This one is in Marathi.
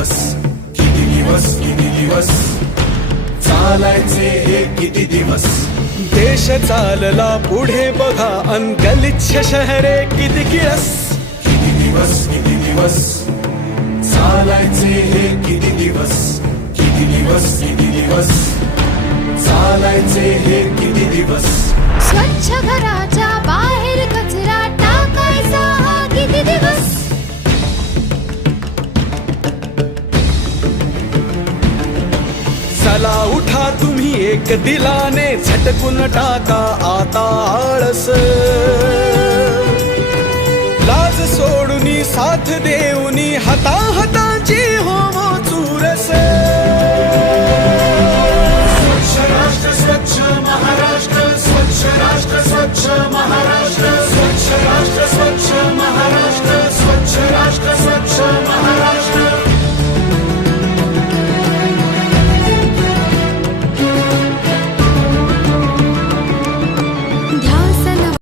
दिवस, किती दिवस, किती दिवस चालायचे हे किती दिवस. देश चालला पुढे बघा अन गलिच्छ शहरे किती किळस. किती दिवस, किती दिवस चालायचे हे किती दिवस, किती दिवस, किती दिवस चालायचे हे किती दिवस. स्वच्छ घराच्या बाहेर कचरा टाकायचा हा किती दिवस. चला उठा तुम्ही एक दिलाने झटकून टाका आता आळस. लाज सोडूनी साथ देऊनी हाताहाताने